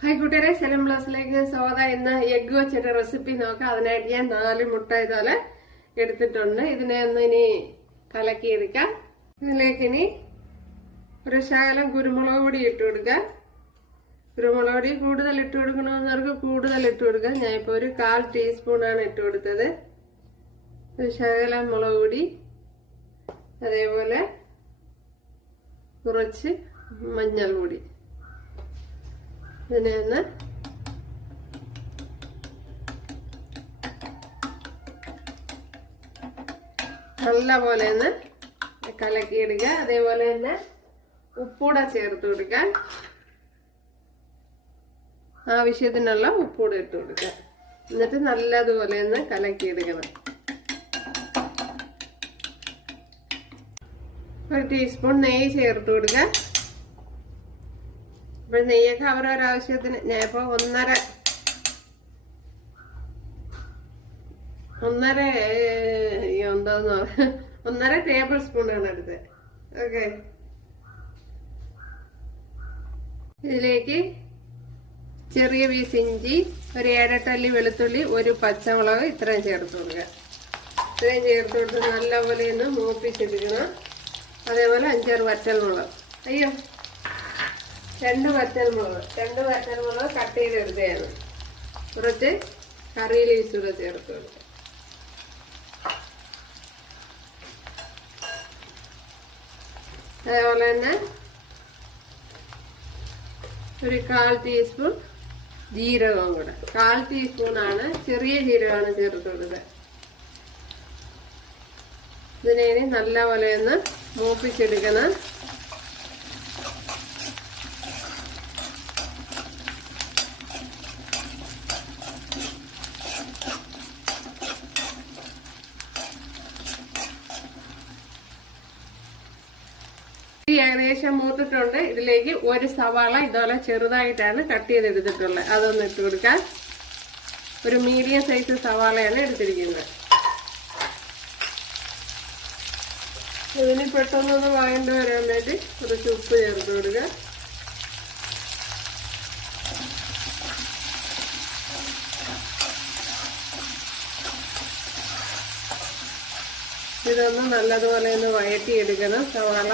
Hi കൂട്ടുകാരെ, സെലം ബ്ലോസിലേക്ക് സ്വാഗതം. ഇന്ന് എഗ്ഗ് വെച്ചിട്ട് റെസിപ്പി നോക്കാം. അതിനായിട്ട് ഞാൻ 4 മുട്ട ഇതുപോലെ എടുത്തിട്ടുണ്ട്. ഇതിനെ ഒന്ന് ഇനി കലക്കിയെടുക്കാം. ഇതിലേക്ക് ഇനി ഒരു ശകലം കുരുമുളക് പൊടി ഇട്ട് കൊടുക്കാം. കുരുമുളക് പൊടി കൂടുതൽ ഇട്ട് കൊടുക്കണമെന്നവർക്ക് കൂടുതൽ ഇട്ട് കൊടുക്കാം. ഞാൻ ഇപ്പോൾ ഒരു 1/4 ടീസ്പൂണാണ് ഇട്ട് കൊടുത്തത്. ഒരു ശകലം മുളക് പൊടി, അതേപോലെ കുറച്ച് മഞ്ഞൾ പൊടി. ഇതിനെ ഒന്ന് നല്ലപോലെ ഒന്ന് കലക്കിയെടുക്കുക. അതേപോലെ തന്നെ ഉപ്പൂടെ ചേർത്ത് കൊടുക്കാൻ, ആവശ്യത്തിനുള്ള ഉപ്പൂടെ ഇട്ട് കൊടുക്കുക. എന്നിട്ട് നല്ലതുപോലെ ഒന്ന് കലക്കിയെടുക്കണം. 1 ടീസ്പൂൺ നെയ്യ് ചേർത്ത് കൊടുക്കുക. ഇപ്പോൾ നെയ്യൊക്കെ അവരവരാവശ്യത്തിന്, ഞാൻ ഇപ്പോൾ 1.5 ടേബിൾ സ്പൂണാണ് എടുത്തത്. ഓക്കെ, ഇതിലേക്ക് ചെറിയ പീസ് ഇഞ്ചി, ഒരു 7-8 അല്ലി വെളുത്തുള്ളി, ഒരു പച്ചമുളക്, ഇത്രയും ചേർത്ത് കൊടുക്കുക. ഇത്രയും ചേർത്ത് കൊടുത്ത് നല്ലപോലെ ഒന്ന് മൂപ്പിച്ചെടുക്കണം. അതേപോലെ 5-6 വറ്റൽമുളക്, 2 വറ്റൽമുളക് കട്ട് ചെയ്തെടുക്കുകയാണ്. കുറച്ച് കറി ലീവ്സ് കൂടെ ചേർത്ത് കൊടുക്കുക. അതേപോലെ തന്നെ ഒരു 1/4 ടീസ്പൂൺ ജീരകവും കൂടെ, 1/4 ടീസ്പൂണാണ്, ചെറിയ ജീരകമാണ് ചേർത്ത് കൊടുക്കുക. ഇതിനെ നല്ലപോലെ ഒന്ന് മൂപ്പിച്ചെടുക്കണം. ഏകദേശം മൂത്തിട്ടുണ്ട്. ഇതിലേക്ക് ഒരു സവാള ഇതുപോലെ ചെറുതായിട്ടാണ് കട്ട് ചെയ്തെടുത്തിട്ടുള്ളത്. അതൊന്ന് ഇട്ട് കൊടുക്കാൻ. ഒരു മീഡിയം സൈസ് സവാളയാണ് എടുത്തിരിക്കുന്നത്. ഇതിന് പെട്ടെന്നൊന്ന് വാങ്ങേണ്ടി വരാൻ വേണ്ടി കുറച്ച് ഉപ്പ് ചേർത്ത് കൊടുക്കുക. ഇതൊന്ന് നല്ലതുപോലെ ഒന്ന് വഴറ്റിയെടുക്കണം സവാള.